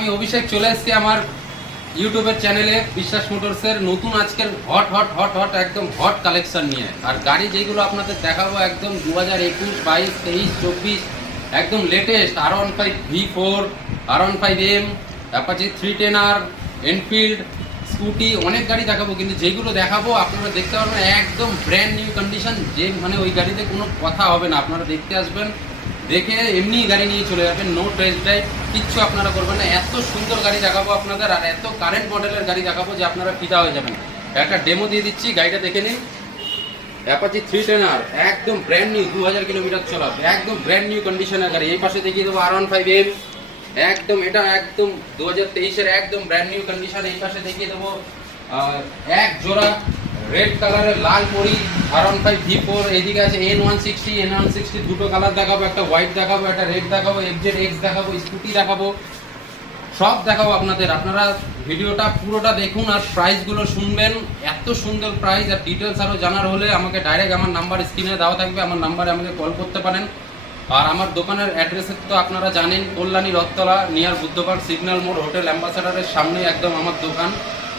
আমি অভিষেক চলে এসেছি আমার ইউটিউবের চ্যানেলে বিশ্বাস মোটরসের নতুন আজকের হট হট হট হট একদম হট কালেকশন নিয়ে। আর গাড়ি যেগুলো আপনাদের দেখাবো একদম 2021, 22, 23, 24 একদম latest R15 V4, R15M, Apache 310R, Enfield, scooty, অনেক গাড়ি দেখাবো। কিন্তু যেগুলো দেখাবো আপনারা দেখতে পারবেন একদম ব্র্যান্ড নিউ কন্ডিশন, যে মানে ওই গাড়িতে কোনো কথা হবে না। আপনারা দেখতে আসবেন, দেখে এমনি গাড়ি নিয়ে চলে যাবেন, নো টেস্ট ড্রাইভ, কিচ্ছু আপনারা করবেন না। এত সুন্দর গাড়ি দেখাবো আপনাদের, আর এত কারেন্ট মডেলের গাড়ি দেখাবো যে আপনারা ফিদা হয়ে যাবেন। একটা ডেমো দিয়ে দিচ্ছি, গাড়িটা দেখে নিন। অ্যাপাচি 310R একদম ব্র্যান্ড নিউ, 2000 কিলোমিটার চলা, একদম ব্র্যান্ড নিউ কন্ডিশনের গাড়ি। এই পাশে দেখিয়ে দেবো R15M, একদম এটা একদম 2023-এর একদম ব্র্যান্ড নিউ কন্ডিশন। এই পাশে দেখিয়ে দেবো এক জোড়া রেড কালারের লাল পরি R15 V4। এইদিকে আছে N160 দুটো কালার দেখাবো, একটা হোয়াইট দেখাবো, একটা রেড দেখাবো, XZX দেখাবো, স্কুটি দেখাবো, সব দেখাবো আপনাদের। আপনারা ভিডিওটা পুরোটা দেখুন আর প্রাইসগুলো শুনবেন। এত সুন্দর প্রাইস আর ডিটেলস আরও জানার হলে আমাকে ডাইরেক্ট আমার নাম্বার স্ক্রিনে দেওয়া থাকবে, আমার নাম্বারে আমাকে কল করতে পারেন। আর আমার দোকানের অ্যাড্রেসের তো আপনারা জানেন, কল্যাণী রথতলা নিয়ার বুদ্ধপার্ক সিগন্যাল মোড়, হোটেল অ্যাম্বাসাডারের সামনে একদম আমার দোকান।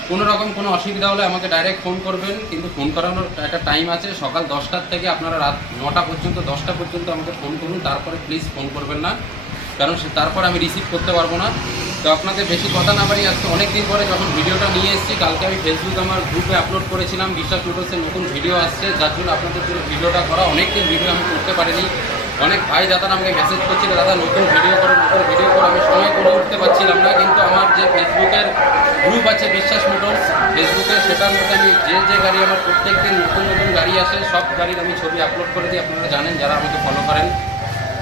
কোনো রকম কোনো অসুবিধা হলে আমাকে ডাইরেক্ট ফোন করবেন, কিন্তু ফোন করানোর একটা টাইম আছে, সকাল 10টার থেকে আপনারা রাত 9টা পর্যন্ত, 10টা পর্যন্ত আমাকে ফোন করুন। তারপরে প্লিজ ফোন করবেন না, কারণ তারপর আমি রিসিভ করতে পারবো না। তো আপনাদের বেশি কথা না পারি, আজকে অনেক দিন পরে যখন ভিডিওটা নিয়ে এসেছি, কালকে আমি ফেসবুক আমার গ্রুপে আপলোড করেছিলাম বিশ্বাস মোটরসের নতুন ভিডিও আসছে, যার জন্য আপনাদের জন্য ভিডিওটা করা। অনেকদিন ভিডিও আমি করতে পারিনি, অনেক ভাই দাদারা আমাকে মেসেজ করছিল, দাদা নতুন ভিডিও করো, নতুন ভিডিও করো। আমি সময় করে উঠতে পারছিলাম না, কিন্তু আমার যে ফেসবুকের গ্রুপ আছে বিশ্বাস মোটরস ফেসবুকে, সেটার মধ্যে আমি যে গাড়ি আমার প্রত্যেকদিন নতুন নতুন গাড়ি আসে, সব গাড়ির আমি ছবি আপলোড করে দিই, আপনারা জানেন যারা আমাকে ফলো করেন।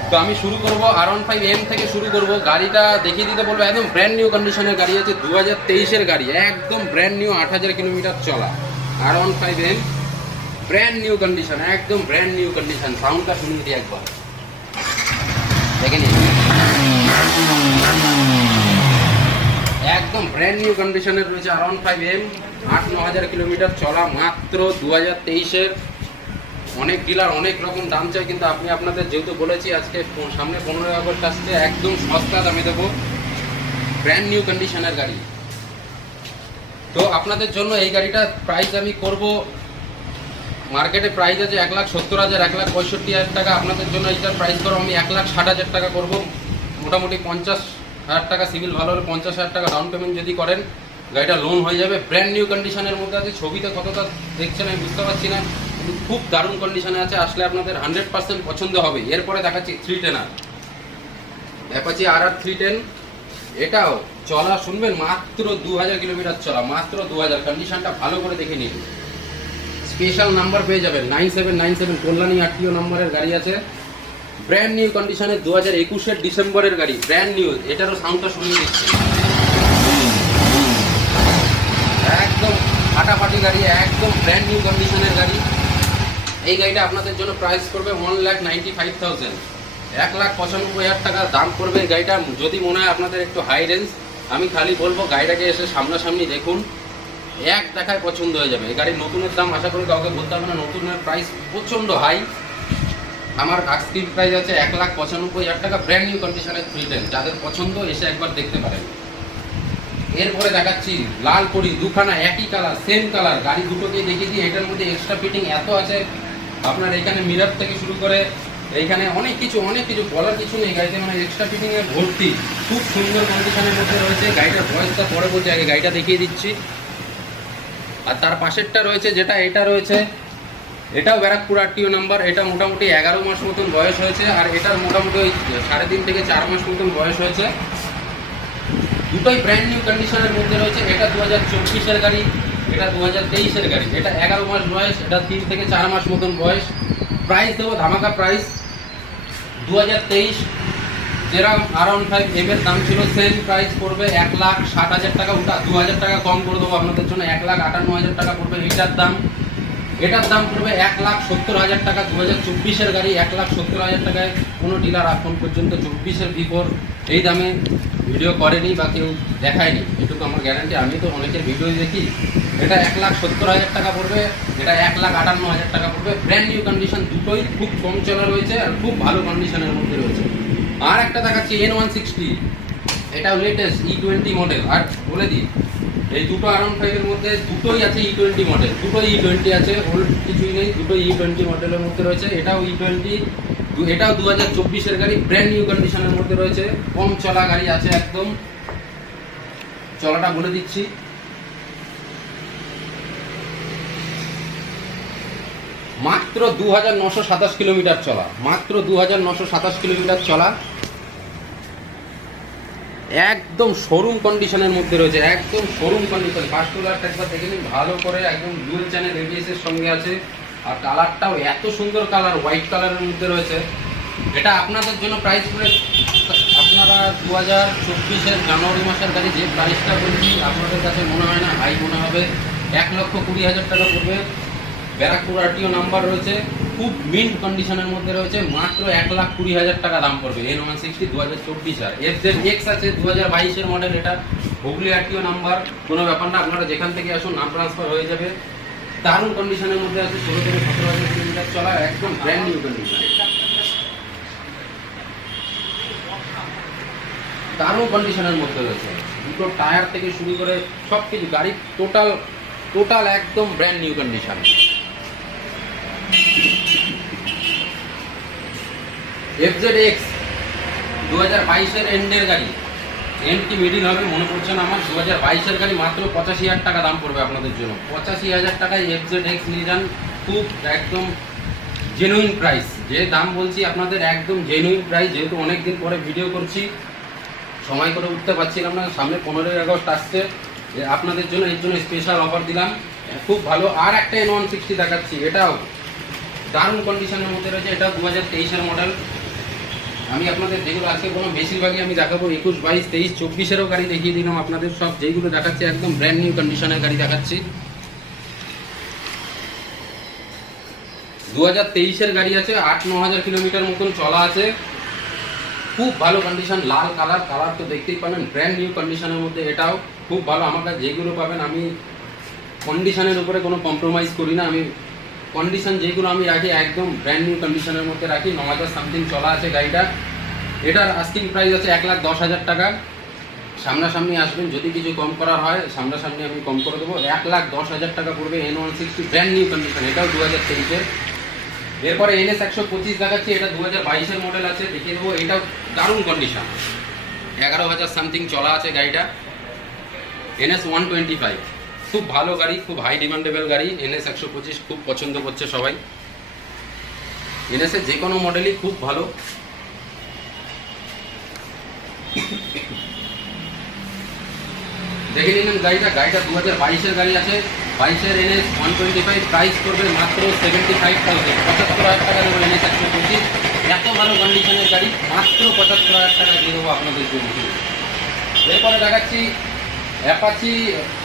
তো আমি শুরু করবো R15M থেকে শুরু করব। গাড়িটা দেখিয়ে দিতে বলবো, একদম ব্র্যান্ড নিউ কন্ডিশনের গাড়ি আছে, 2023-এর গাড়ি, একদম ব্র্যান্ড নিউ, 8000 কিলোমিটার চলা R15M, ব্র্যান্ড নিউ কন্ডিশন, একদম ব্র্যান্ড নিউ কন্ডিশন। সাউন্ডটা শুনুন দিই একবার, দেখে নিন, একদম ব্র্যান্ড নিউ কন্ডিশনের রয়েছে R15M, 8-9 কিলোমিটার চলা, মাত্র 2023-এর। অনেক ডিলার অনেক রকম দাম চাই, কিন্তু আপনি আপনাদের যেহেতু বলেছি আজকে সামনে 15ই আগস্ট আসছে, একদম সস্তা দামে দেবো, ব্র্যান্ড নিউ কন্ডিশনের গাড়ি। তো আপনাদের জন্য এই গাড়িটার প্রাইস আমি করব, মার্কেটে প্রাইস আছে 1,70,000, 1,65,000 টাকা। আপনাদের জন্য এইটার প্রাইস করবো আমি 1,60,000 টাকা করবো। মোটামুটি 50,000 টাকা সিভিল ভালো হলে 50,000 টাকা ডাউন পেমেন্ট যদি করেন, গাড়িটা লোন হয়ে যাবে। ব্র্যান্ড নিউ কন্ডিশনের মধ্যে আছে, ছবিতে কতটা দেখছেন আমি বুঝতে পারছি না, কিন্তু খুব দারুণ কন্ডিশনে আছে, আসলে আপনাদের 100% পছন্দ হবে। এরপরে দেখাচ্ছি 310R, অ্যাপাচি RR 310, এটাও চলা শুনবেন, মাত্র 2000 কিলোমিটার চলা, মাত্র 2000। কন্ডিশনটা ভালো করে দেখে নিন, স্পেশাল নাম্বার পেয়ে যাবেন 9797, কল্যাণী RTO নম্বরের গাড়ি আছে, ব্র্যান্ড নিউ কন্ডিশনে, 2021-এর ডিসেম্বরের গাড়ি, ব্র্যান্ড নিউ। এটারও সাউন্ডটা শুনিয়ে দিচ্ছি, একদম ফাটাফাটি গাড়ি, একদম ব্র্যান্ড নিউ কন্ডিশনের গাড়ি। এই গাড়িটা আপনাদের জন্য প্রাইস করবে 1,95,000, 1,95,000 টাকা দাম করবে এই গাড়িটা। যদি মনে হয় আপনাদের একটু হাই রেঞ্জ, আমি খালি বলবো গাড়িটাকে এসে সামনাসামনি দেখুন, এক দেখায় পছন্দ হয়ে যাবে। এই গাড়ির নতুনের দাম আশা করি কাউকে বলতে হবে না, নতুনের প্রাইস প্রচণ্ড হাই। আমার আজকের প্রাইস আছে 1,95,000 টাকা, ব্র্যান্ড নিউ কন্ডিশনের 310। যাদের পছন্দ এসে একবার দেখতে পারেন। এরপরে দেখাচ্ছি লাল পরি, দুখানা একই কালার, সেম কালার, গাড়ি দুটোকেই দেখিয়ে দিই। এটার মধ্যে এক্সট্রা ফিটিং এত আছে, আপনার এখানে মিরর থেকে শুরু করে এইখানে অনেক কিছু বলার কিছু নেই। গাড়িতে মানে এক্সট্রা ফিটিং এর ভর্তি, খুব সুন্দর কন্ডিশনের মধ্যে রয়েছে। গাড়িটার বয়সটা পরে বলছে, আগে গাড়িটা দেখিয়ে দিচ্ছি। আর তার পাশেরটা রয়েছে যেটা, এটা রয়েছে, এটাও ব্যারাকপুর RTO নাম্বার, এটা মোটামুটি 11 মাস মতন বয়স হয়েছে, আর এটার মোটামুটি ওই 3.5 থেকে 4 মাস মতন বয়স হয়েছে। দুটোই ব্র্যান্ড নিউ কন্ডিশনের মধ্যে রয়েছে। এটা 2024-এর গাড়ি, এটা 2023-এর গাড়ি। এটা 11 মাস বয়স, এটা 3 থেকে 4 মাস মতন বয়স। প্রাইস দেবো ধামাকা প্রাইস, 2023 যেরকম R15M এর দাম ছিল, সেম প্রাইস পড়বে 1,60,000 টাকা। ওটা 2,000 টাকা কম করে দেবো আপনাদের জন্য, 1,58,000 টাকা পড়বে এইটার দাম। এটার দাম পড়বে 1,70,000 টাকা, 2024-এর গাড়ি, 1,70,000 টাকায় কোনো ডিলার এখন পর্যন্ত 24-এর V4 এই দামে ভিডিও করেনি বা কেউ দেখায়নি, এটুকু আমার গ্যারান্টি। আমি তো অনেকের ভিডিও দেখি। এটা 1,70,000 টাকা পড়বে, এটা 1,58,000 টাকা পড়বে। ব্র্যান্ড নিউ কন্ডিশন, দুটোই খুব কম চলা রয়েছে আর খুব ভালো কন্ডিশনের মধ্যে রয়েছে। আর একটা দেখাচ্ছি N160, এটাও লেটেস্ট E20 মডেল। আর বলে দিই, এই দুটো R15 এর মধ্যে দুটোই আছে E20 মডেল, দুটোই E20 আছে, ওল্ড কিছুই নেই, দুটোই E20 মডেলের মধ্যে রয়েছে। এটাও E20, এটাও 2024-এর গাড়ি, ব্র্যান্ড নিউ কন্ডিশনের মধ্যে রয়েছে, কম চলা গাড়ি আছে একদম। চলাটা বলে দিচ্ছি, মাত্র 2927 কিলোমিটার চলা, মাত্র 2927 কিলোমিটার চলা, একদম শোরুম কন্ডিশনের মধ্যে রয়েছে, একদম শোরুম কন্ডিশন। কাস্টমারটা একবার দেখে নিন ভালো করে, একদম ডুয়েল চ্যানেল ABS এর সঙ্গে আছে। আর কালারটাও এত সুন্দর কালার, হোয়াইট কালারের মধ্যে রয়েছে। এটা আপনাদের জন্য প্রাইস করে, আপনারা 2024-এর জানুয়ারি মাসের গাড়ি যে প্রাইসটা বলছি, আপনাদের কাছে মনে হয় না হাই মনে হবে, 1,20,000 টাকা পড়বে। ব্যারাকপুর RTO নাম্বার রয়েছে, খুব মিন্ট কন্ডিশনের মধ্যে রয়েছে, মাত্র 1,20,000 টাকা দাম পড়বে। N160 2024 আর FZX আছে 2022-এর মডেল, এটা হুগলি RTO নাম্বার, কোনো ব্যাপার না, আপনারা যেখান থেকে আসুন নাম ট্রান্সফার হয়ে যাবে। দারুণ কন্ডিশনের মধ্যে আছে, 16 থেকে 17,000 কিলোমিটার চলা, একদম ব্র্যান্ড নিউ কন্ডিশন, দারুণ কন্ডিশনের মধ্যে রয়েছে। দুটো টায়ার থেকে শুরু করে সব কিছু, গাড়ি টোটাল একদম ব্র্যান্ড নিউ কন্ডিশন। FZX 2022-এর এন্ডের গাড়ি, এন্ড কি মিডিল হবে মনে পড়ছে না আমার, 2022-এর গাড়ি, মাত্র 85,000 টাকা দাম পড়বে আপনাদের জন্য। 85,000 টাকায় FZX নিয়ে যান, খুব একদম জেনুইন প্রাইস। যে দাম বলছি আপনাদের একদম জেনুইন প্রাইস। যেহেতু অনেকদিন পরে ভিডিও করছি, সময় করে উঠতে পারছিলাম না, সামনে 15ই আগস্ট আসছে, আপনাদের জন্য এর জন্য স্পেশাল অফার দিলাম, খুব ভালো। আর একটা N160 দেখাচ্ছি, এটাও দারুণ কন্ডিশনের মধ্যে রয়েছে, এটা 2023-এর মডেল। আমি আপনাদের যেগুলো আজকে কোনো বেশিরভাগই আমি দেখাবো 21, 22, 23, 24-এরও গাড়ি দেখিয়ে দিলাম আপনাদের। সব যেগুলো দেখাচ্ছি একদম ব্র্যান্ড নিউ কন্ডিশনের গাড়ি দেখাচ্ছি। 2023-এর গাড়ি আছে, 8-9 হাজার কিলোমিটার মতন চলা আছে, খুব ভালো কন্ডিশন, লাল কালার, কালার তো দেখতেই পাবেন, ব্র্যান্ড নিউ কন্ডিশনের মধ্যে। এটাও খুব ভালো, আমার কাছে যেগুলো পাবেন, আমি কন্ডিশনের উপরে কোনো কম্প্রোমাইজ করি না, আমি কন্ডিশন যেগুলো আমি রাখি একদম ব্র্যান্ড নিউ কন্ডিশনের মধ্যে রাখি। 9,000 সামথিং চলা আছে গাড়িটা। এটার আস্কিং প্রাইস আছে 1,10,000 টাকা। সামনাসামনি আসবেন, যদি কিছু কম করার হয় সামনাসামনি আমি কম করে দেবো। 1,10,000 টাকা পড়বে N160, ব্র্যান্ড নিউ কন্ডিশন, এটাও 2023-এর। এরপরে NS 125 দেখাচ্ছি, এটা 2022-এর মডেল আছে, দেখিয়ে দেবো। এটাও দারুণ কন্ডিশন, 11,000 সামথিং চলা আছে গাড়িটা। NS 125 খুব ভালো গাড়ি, খুব হাই ডিমান্ডেবল গাড়ি। NS 125 খুব পছন্দ করছে সবাই। NS এর যে কোনো মডেলই খুব ভালো। দেখে নিলেন গাড়িটা 2022-এর গাড়ি আছে, 22-এর NS 125, প্রাইস করবে মাত্র 75,000, 75,000 টাকা দেবো NS 125। এত ভালো কন্ডিশনের গাড়ি, মাত্র 75,000 টাকা দিয়ে দেবো আপনাদের জন্য। এরপরে দেখাচ্ছি অ্যাপাচি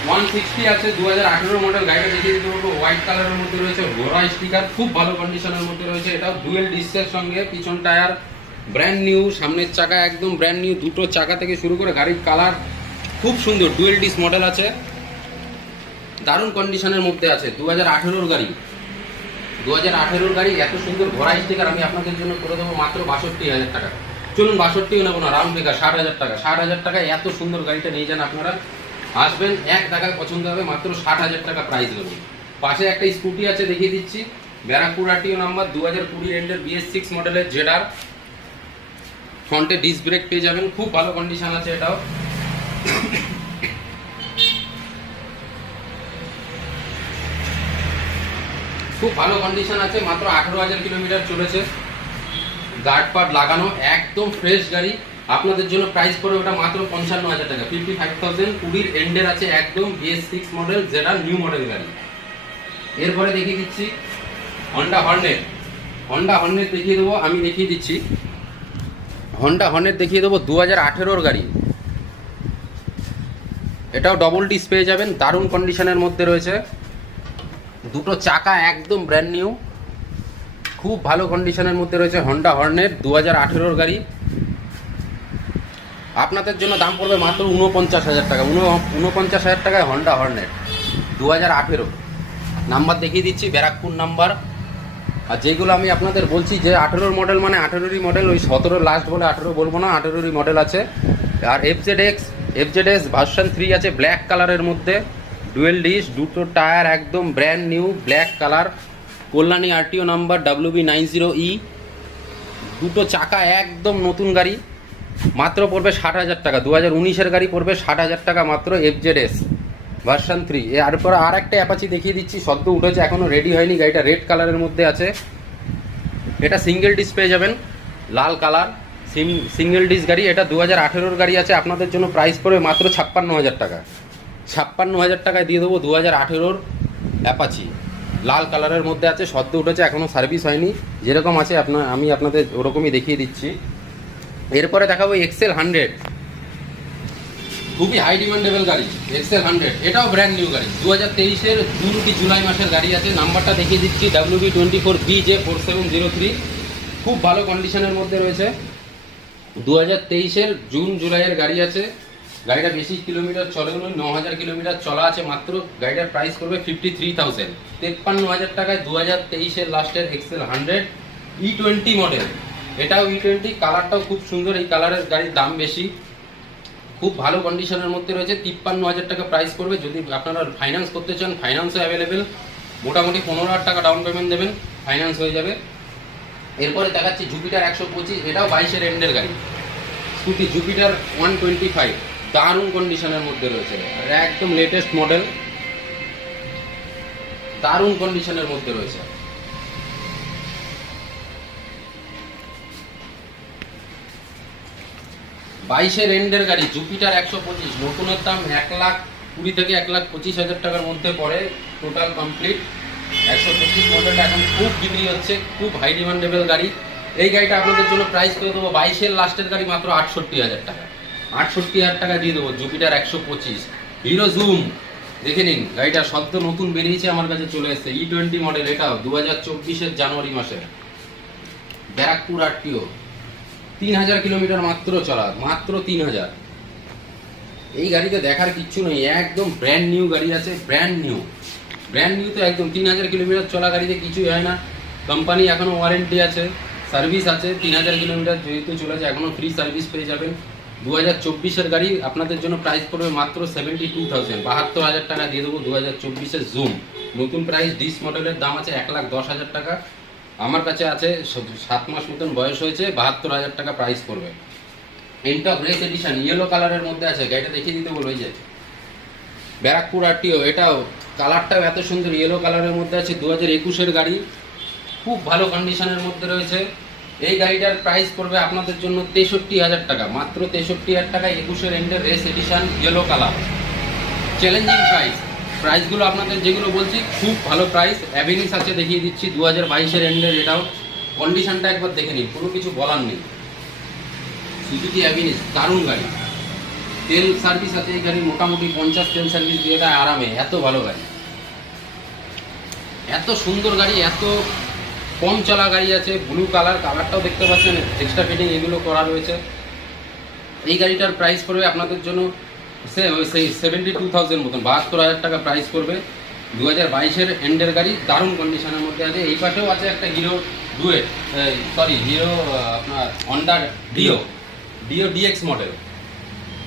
160 আছে, 2018 মডেল, গাড়িটা দেখিয়ে দিতে বলবো। হোয়াইট কালারের মধ্যে রয়েছে, ঘোড়া স্টিকার, খুব ভালো কন্ডিশনের মধ্যে রয়েছে। এটাও ডুয়েল ডিস্কের সঙ্গে, পিছন টায়ার ব্র্যান্ড নিউ, সামনের চাকা একদম ব্র্যান্ড নিউ, দুটো চাকা থেকে শুরু করে গাড়ির কালার খুব সুন্দর, ডুয়েল ডিস্ক মডেল আছে, দারুণ কন্ডিশনের মধ্যে আছে। 2018-এর গাড়ি, 2018-এর গাড়ি, এত সুন্দর ঘোড়া স্টিকার আমি আপনাদের জন্য করে দেবো মাত্র 62,000 টাকা। চলুন 62ও নেবো না, রাউন্ড বেকার 60,000 টাকা। 60,000 টাকায় এত সুন্দর গাড়িটা নিয়ে যান আপনারা, আসবেন এক টাকায় পছন্দ হবে, মাত্র 60,000 টাকা প্রাইস নেব। পাশে একটা স্কুটি আছে, দেখিয়ে দিচ্ছি, ব্যারাকপুর RTO নাম্বার, 2020 এন্ডের BS6 মডেলের ZR, ফ্রন্টে ডিস্ক ব্রেক পেয়ে যাবেন, খুব ভালো কন্ডিশন আছে এটাও। খুব ভালো কন্ডিশন আছে, মাত্র 18,000 কিলোমিটার চলেছে, গার্ড পার্ট লাগানো, একদম ফ্রেশ গাড়ি। আপনাদের জন্য প্রাইস পড়ে ওটা মাত্র 55,000 টাকা, 55,000। 20 এন্ডের আছে, একদম BS6 মডেল, যেটা নিউ মডেল গাড়ি। এরপরে দেখিয়ে দিচ্ছি হন্ডা হর্নেট, হন্ডা হর্নেট দেখিয়ে দেবো, আমি দেখিয়ে দিচ্ছি হন্ডা হর্নেট দেখিয়ে দেবো, 2018-এর গাড়ি। এটাও ডবল ডিস্ক পেয়ে যাবেন, দারুণ কন্ডিশনের মধ্যে রয়েছে, দুটো চাকা একদম ব্র্যান্ড নিউ, খুব ভালো কন্ডিশনের মধ্যে রয়েছে হন্ডা হর্নেট, 2018-এর গাড়ি। আপনাদের জন্য দাম পড়বে মাত্র 49,000 টাকা, 49,000 টাকায় হন্ডা হর্নেট 2018। নাম্বার দেখিয়ে দিচ্ছি, ব্যারাকপুর নাম্বার। আর যেগুলো আমি আপনাদের বলছি যে 18-এর মডেল মানে 18-এরই মডেল, ওই 17 লাস্ট বলে 18 বলবো না, 18-এরই মডেল আছে। আর এফজেডএস ভার্সন 3 আছে ব্ল্যাক কালারের মধ্যে, ডুয়েল ডিশ, দুটো টায়ার একদম brand new black colour, Kalyani RTO number WB90E, দুটো চাকা একদম নতুন গাড়ি, মাত্র পড়বে 60,000 টাকা। 2019-এর গাড়ি পড়বে 60,000 টাকা মাত্র, এফজেডএস ভার্সন 3। এরপর আর একটা অ্যাপাচি দেখিয়ে দিচ্ছি, সদ্য উঠেছে, এখনও রেডি হয়নি, গাড়িটা রেড কালারের মধ্যে আছে। এটা সিঙ্গেল ডিস পেয়ে যাবেন, লাল কালার, সিঙ্গেল ডিস গাড়ি। এটা 2018-এর গাড়ি আছে, আপনাদের জন্য প্রাইস পড়বে মাত্র 56,000 টাকা। 56,000 টাকায় দিয়ে দেবো 2018-এর অ্যাপাচি, লাল কালারের মধ্যে আছে, সদ্য উঠেছে, এখনও সার্ভিস হয়নি, যেরকম আছে আমি আপনাদের ওরকমই দেখিয়ে দিচ্ছি। এরপরে দেখাবো এক্সেল 100, খুবই হাই ডিমান্ডেবল গাড়ি এক্সেল 100। এটাও ব্র্যান্ড নিউ গাড়ি, 2023-এর জুন কি জুলাই মাসের গাড়ি আছে। নাম্বারটা দেখিয়ে দিচ্ছি WB24BJ4703, খুব ভালো কন্ডিশনের মধ্যে রয়েছে। 2023-এর জুন জুলাইয়ের গাড়ি আছে। গাড়িটা বেশি কিলোমিটার চলেও নয়, 9,000 কিলোমিটার চলা আছে মাত্র। গাড়িটার প্রাইস করবে 53,000, 53,000 টাকায় 2023-এর লাস্টের এক্সেল 100 E20 মডেল। এটাও E20, কালারটাও খুব সুন্দর, এই কালারের গাড়ির দাম বেশি, খুব ভালো কন্ডিশনের মধ্যে রয়েছে। 53,000 টাকা প্রাইস করবে। যদি আপনারা ফাইন্যান্স করতে চান, ফাইন্যান্সও অ্যাভেলেবেল, মোটামুটি 15,000 টাকা ডাউন পেমেন্ট দেবেন, ফাইন্যান্স হয়ে যাবে। এরপরে দেখাচ্ছি জুপিটার 125, এটাও 22-এর এন্ডের গাড়ি, স্কুটি জুপিটার 125, দারুণ কন্ডিশনের মধ্যে রয়েছে, একদম লেটেস্ট মডেল, দারুণ কন্ডিশনের মধ্যে রয়েছে। 22-এর এন্ডের গাড়ি জুপিটার 125, নতুনের দাম 1,20,000 থেকে 1,25,000 টাকার মধ্যে পড়ে, টোটাল কমপ্লিট। 125 মডেলটা এখন খুব বিক্রি হচ্ছে, খুব হাই ডিমান্ডেবল গাড়ি। এই গাড়িটা আপনাদের জন্য প্রাইস করে দেবো 22-এর লাস্টের গাড়ি মাত্র 68,000 টাকা। 68,000 টাকা দিয়ে দেবো জুপিটার 125। হিরো জুম দেখে নিন, গাড়িটা সদ্য নতুন বেরিয়েছে, আমার কাছে চলে এসেছে, E20 মডেল। এটাও 2024-এর জানুয়ারি মাসে, ব্যারাকপুর আরটিও, 3,000 কিলোমিটার মাত্র চলা, মাত্র 3,000। এই গাড়িতে দেখার কিচ্ছু নেই, একদম ব্র্যান্ড নিউ গাড়ি আছে, ব্র্যান্ড নিউ তো একদম। 3,000 কিলোমিটার চলা গাড়িতে কিছুই হয় না, কোম্পানি এখনো ওয়ারেন্টি আছে, সার্ভিস আছে। 3,000 কিলোমিটার যেহেতু চলেছে, এখনো ফ্রি সার্ভিস পেয়ে যাবেন। 2024-এর গাড়ি আপনাদের জন্য প্রাইস পড়বে মাত্র 72,000, 72,000 টাকা দিয়ে দেবো 2024-এর জুম। নতুন প্রাইস, ডিস মডেলের দাম আছে 1,10,000 টাকা। আমার কাছে আছে, 7 মাস মতন বয়স হয়েছে, 72,000 টাকা প্রাইস পড়বে। এন্টক রেস এডিশন ইয়েলো কালারের মধ্যে আছে, গাড়িটা দেখিয়ে দিতে বলবো। এই যে ব্যারাকপুর আরটিও, এটাও কালারটাও এত সুন্দর, ইয়েলো কালারের মধ্যে আছে, 2021-এর গাড়ি, খুব ভালো কন্ডিশনের মধ্যে রয়েছে। এই গাড়িটার প্রাইস পড়বে আপনাদের জন্য 63,000 টাকা, মাত্র 63,000 টাকা। 21-এর এন্ডের race edition yellow colour, challenging price. প্রাইসগুলো আপনাদের যেগুলো বলছি খুব ভালো প্রাইস। অ্যাভিনিস আছে, দেখিয়ে দিচ্ছি 2022-এর এন্ডের, এটাও কন্ডিশনটা একবার দেখে নিন, কোনো কিছু বলার নেই। সুজুকি অ্যাভিনিস, দারুণ গাড়ি, তেল সার্ভিস আছে এই গাড়ি, মোটামুটি 50 তেল সার্ভিস দিয়ে এটা আরামে। এত ভালো গাড়ি, এত সুন্দর গাড়ি, এত কম চলা গাড়ি আছে। ব্লু কালার, কালারটাও দেখতে পাচ্ছেন, এক্সট্রা ফিটিং এগুলো করা রয়েছে। এই গাড়িটার প্রাইস পড়বে আপনাদের জন্য সেই 72,000 মতন, 72,000 টাকা প্রাইস করবে। 2022-এর এন্ডের গাড়ি, দারুণ কন্ডিশনের মধ্যে আছে। এই পাশেও আছে একটা হিরো ডুয়েট, হিরো আপনার হন্ডা ডিও ডিএক্স মডেল,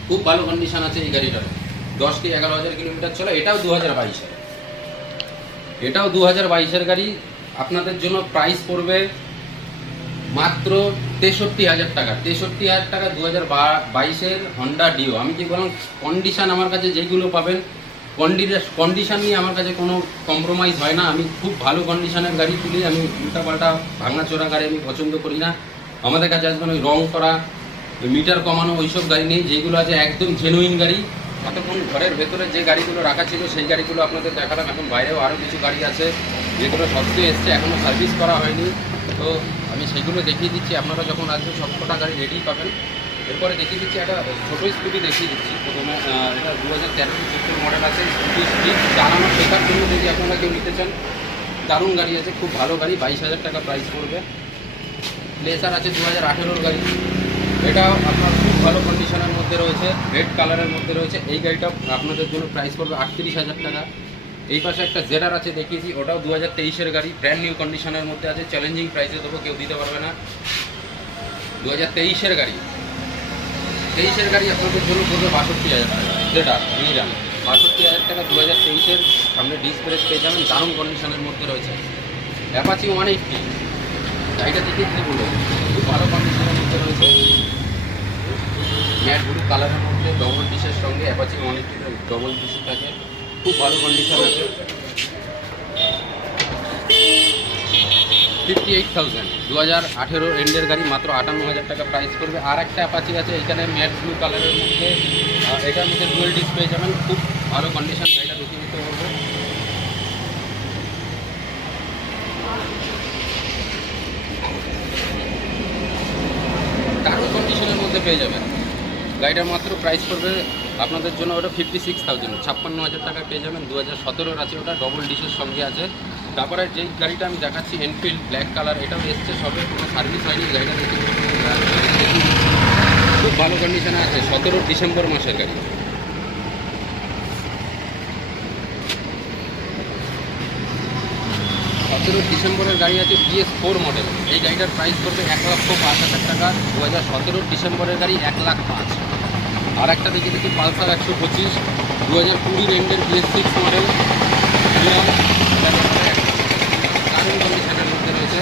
খুব ভালো কন্ডিশন আছে এই গাড়িটার। 10 থেকে 11,000 কিলোমিটার চলে, এটাও 2022-এর। এটাও 2022-এর গাড়ি, আপনাদের জন্য প্রাইস পড়বে মাত্র 63,000 টাকা। 63,000 টাকা 2022-এর হন্ডা ডিও। আমি কি বললাম, কন্ডিশন আমার কাছে যেগুলো পাবেন, কন্ডিশন নিয়ে আমার কাছে কোনো কম্প্রোমাইজ হয় না। আমি খুব ভালো কন্ডিশনের গাড়ি তুলি, আমি উল্টাপাল্টা ভাঙাচোরা গাড়ি আমি পছন্দ করি না। আমাদের কাছে আসবেন ওই রং করা, মিটার কমানো ওইসব গাড়ি নেই, যেগুলো আছে একদম জেনুইন গাড়ি। এতক্ষণ ঘরের ভেতরে যে গাড়িগুলো রাখা ছিল সেই গাড়িগুলো আপনাদের দেখালাম। এখন বাইরেও আরও কিছু গাড়ি আছে যেগুলো সত্যি এসছে, এখনও সার্ভিস করা হয়নি, তো আমি সেগুলো দেখিয়ে দিচ্ছি। আপনারা যখন আসবেন সবকটা গাড়ি রেডি পাবেন। এরপরে দেখিয়ে দিচ্ছি একটা ছোটো স্কুটি দেখিয়ে দিচ্ছি। প্রথমে এটা 2013-14 মডেল আছে, স্কুটি চালানো শেখার জন্য যদি আপনারা কেউ নিতে চান, দারুণ গাড়ি আছে, খুব ভালো গাড়ি, 22,000 টাকা প্রাইস পড়বে। প্লেসার আছে 2018-এর গাড়ি, এটাও আপনার খুব ভালো কন্ডিশনের মধ্যে রয়েছে, রেড কালারের মধ্যে রয়েছে। এই গাড়িটা আপনাদের জন্য প্রাইস পড়বে 38,000 টাকা। এই পাশে একটা জেডার আছে দেখিয়েছি, ওটাও 2023-এর গাড়ি, ব্র্যান্ড নিউ কন্ডিশনের মধ্যে আছে, চ্যালেঞ্জিং প্রাইসে দেবো, কেউ দিতে পারবে না। 2023-এর গাড়ি, 2023-এর গাড়ি আপনাদের জন্য পড়বে 62,000 টাকা। যেটা নিয়ে যান 62,000 টাকা 2023-এর সামনে ডিস্ক ব্রেক পেয়ে যাবেন, দারুণ কন্ডিশনের মধ্যে রয়েছে। অ্যাপাচি 180 গাড়িটা দেখে কী বলবো, খুব ভালো কন্ডিশনের মধ্যে রয়েছে। ম্যাট ব্লু কালারের মধ্যে ডবল ডিশের সঙ্গে অ্যাপাচি 180 ডবল ডিশ থাকে, খুব ভালো কন্ডিশন আছে। 58,000 2018 এন্ডের গাড়ি, মাত্র 58,000 টাকা প্রাইস করবে। আর একটা অ্যাপাচি আছে এখানে ম্যাট ব্লু কালারের মধ্যে, এটার মধ্যে ডুয়েল ডিস্ক পেয়ে যাবেন, খুব ভালো কন্ডিশন। গাড়িটা দেখে নিতে বলবো। দারুণ কন্ডিশনের মধ্যে পেয়ে যাবেন গাড়িটার, মাত্র প্রাইস করবে আপনাদের জন্য ওটা 56,000 56,000 টাকা পেয়ে যাবেন। 2017-এর আছে, ওটা ডবল ডিশের সঙ্গে আছে। তারপরে যে গাড়িটা আমি দেখাচ্ছি এনফিল্ড ব্ল্যাক কালার, এটাও এসছে সবে, কোনো সার্ভিস হয়নি। গাড়িটা দেখে খুব ভালো কন্ডিশনে আছে, 17 ডিসেম্বর মাসের গাড়ি। ডিসেম্বরের গাড়ি আছে, PS4 মডেল। এই গাড়িটার প্রাইস করবে 1,05,000 টাকা। 2017 ডিসেম্বরের গাড়ি 1,05,000। আর একটা দেখে দেখি পালসার 125 2020 এন্ডের PS6 মডেল, দারুণ কন্ডিশনের মধ্যে রয়েছে।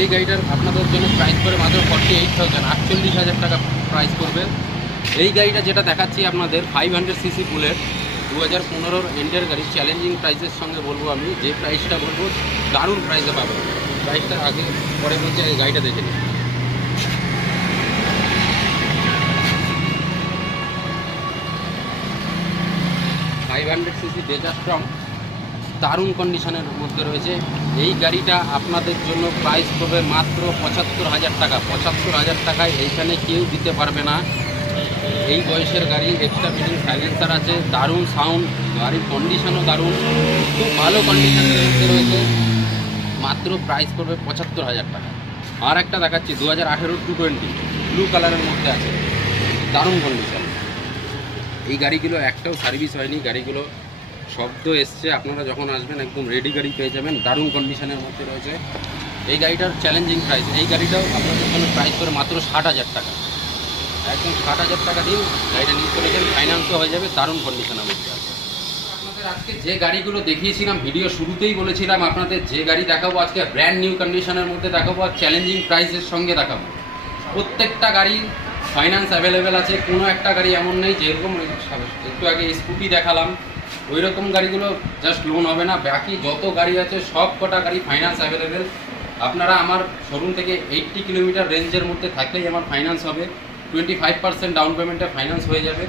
এই গাড়িটার আপনাদের জন্য প্রাইস করে মাত্র 48,000 48,000 টাকা প্রাইস করবে। এই গাড়িটা যেটা দেখাচ্ছি আপনাদের 500cc বুলেট, 2015 এন্ডের গাড়ি, চ্যালেঞ্জিং প্রাইসের সঙ্গে বলবো আমি, যে প্রাইসটা বলবো দারুণ প্রাইসে পাবেন। প্রাইসটা আগে পরে বলছি, এই গাড়িটা দেখে নিন। 500cc ডেজার স্ট্রং, দারুণ কন্ডিশনের মধ্যে রয়েছে। এই গাড়িটা আপনাদের জন্য প্রাইস করবে মাত্র 75,000 টাকা। 75,000 টাকায় এইখানে কেউ দিতে পারবে না। এই বয়সের গাড়ি, এক্সট্রা ফিটিং সাইলেন্সার আছে, দারুণ সাউন্ড, গাড়ির কন্ডিশনও দারুণ, খুব ভালো কন্ডিশনের মধ্যে রয়েছে। মাত্র প্রাইস করবে 75,000 টাকা। আর একটা দেখাচ্ছি 2018 220 ব্লু কালারের মধ্যে আছে, দারুণ কন্ডিশন। এই গাড়িগুলো একটাও সার্ভিস হয়নি, গাড়িগুলো শব্দ এসছে। আপনারা যখন আসবেন একদম রেডি গাড়ি পেয়ে যাবেন, দারুণ কন্ডিশনের মধ্যে রয়েছে। এই গাড়িটার চ্যালেঞ্জিং প্রাইস, এই গাড়িটাও আপনাদের জন্য প্রাইস করে মাত্র 60,000 টাকা। একদম 60,000 টাকা দিন গাড়িটা নিয়ে চলে যাবেন, ফাইন্যান্সও হয়ে যাবে, দারুণ কন্ডিশনের মধ্যে আছে। আপনাদের আজকে যে গাড়িগুলো দেখিয়েছিলাম, ভিডিও শুরুতেই বলেছিলাম আপনাদের যে গাড়ি দেখাবো আজকে ব্র্যান্ড নিউ কন্ডিশনের মধ্যে দেখাবো, আর চ্যালেঞ্জিং প্রাইসের সঙ্গে দেখাবো। প্রত্যেকটা গাড়ি ফাইন্যান্স অ্যাভেলেবেল আছে, কোনো একটা গাড়ি এমন নেই যেরকম একটু আগে স্কুটি দেখালাম ওই রকম গাড়িগুলো জাস্ট লোন হবে না। বাকি যত গাড়ি আছে সব কটা গাড়ি ফাইন্যান্স অ্যাভেলেবেল। আপনারা আমার শোরুম থেকে 80 কিলোমিটার রেঞ্জের মধ্যে থাকলেই আমার ফাইন্যান্স হবে, 25% ডাউন পেমেন্টে ফাইন্যান্স হয়ে যাবে।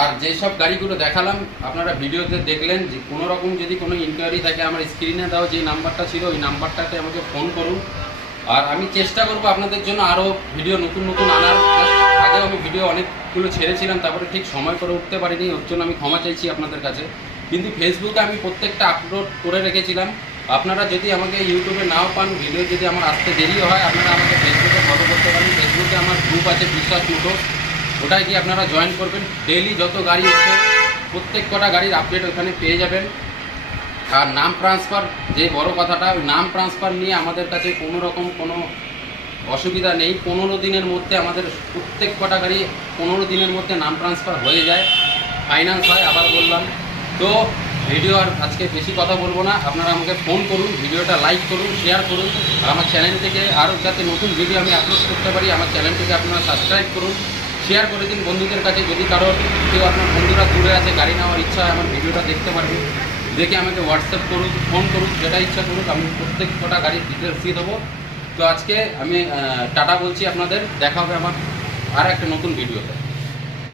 আর যেসব গাড়িগুলো দেখালাম আপনারা ভিডিওতে দেখলেন, যে কোনো রকম যদি কোনো ইনকোয়ারি থাকে আমার স্ক্রিনে দাও যে নাম্বারটা ছিল ওই নাম্বারটাতে আমাকে ফোন করুন। আর আমি চেষ্টা করব আপনাদের জন্য আরও ভিডিও নতুন নতুন আনার। আগেও আমি ভিডিও অনেকগুলো ছেড়েছিলাম, তারপরে ঠিক সময় করে উঠতে পারিনি, ওর জন্য আমি ক্ষমা চাইছি আপনাদের কাছে। কিন্তু ফেসবুকে আমি প্রত্যেকটা আপলোড করে রেখেছিলাম। আপনারা যদি আমাকে ইউটিউবে নাও পান, ভিডিও যদি আমার আসতে দেরিও হয়, আপনারা আমাকে ফেসবুকে ফলো করতে পারেন। ফেসবুকে আমার গ্রুপ আছে বিশ্বাস মোটরস, ওটায় গিয়ে আপনারা জয়েন করবেন। ডেইলি যত গাড়ি এসে প্রত্যেক কটা গাড়ির আপডেট ওখানে পেয়ে যাবেন। আর নাম ট্রান্সফার, যে বড় কথাটা, ওই নাম ট্রান্সফার নিয়ে আমাদের কাছে কোনো রকম কোনো অসুবিধা নেই। 15 দিনের মধ্যে আমাদের প্রত্যেক কটা গাড়ি 15 দিনের মধ্যে নাম ট্রান্সফার হয়ে যায়, ফাইন্যান্স হয়। আবার বললাম তো, ভিডিও আর আজকে বেশি কথা বলবো না, আপনারা আমাকে ফোন করুন, ভিডিওটা লাইক করুন, শেয়ার করুন। আর আমার চ্যানেল থেকে আরও যাতে নতুন ভিডিও আমি আপলোড করতে পারি, আমার চ্যানেলটিকে আপনারা সাবস্ক্রাইব করুন, শেয়ার করে দিন বন্ধুদের কাছে। যদি কারোর কেউ আপনার বন্ধুরা দূরে আছে, গাড়ি নেওয়ার ইচ্ছা হয়, আমার ভিডিওটা দেখতে পারবে, দেখে আমাকে হোয়াটসঅ্যাপ করুন, ফোন করুন, যেটা ইচ্ছা করুক, আমি প্রত্যেক কটা গাড়ির ডিটেলস দিয়ে দেবো। তো আজকে আমি টাটা বলছি আপনাদের, দেখা হবে আমার আর একটা নতুন ভিডিওতে।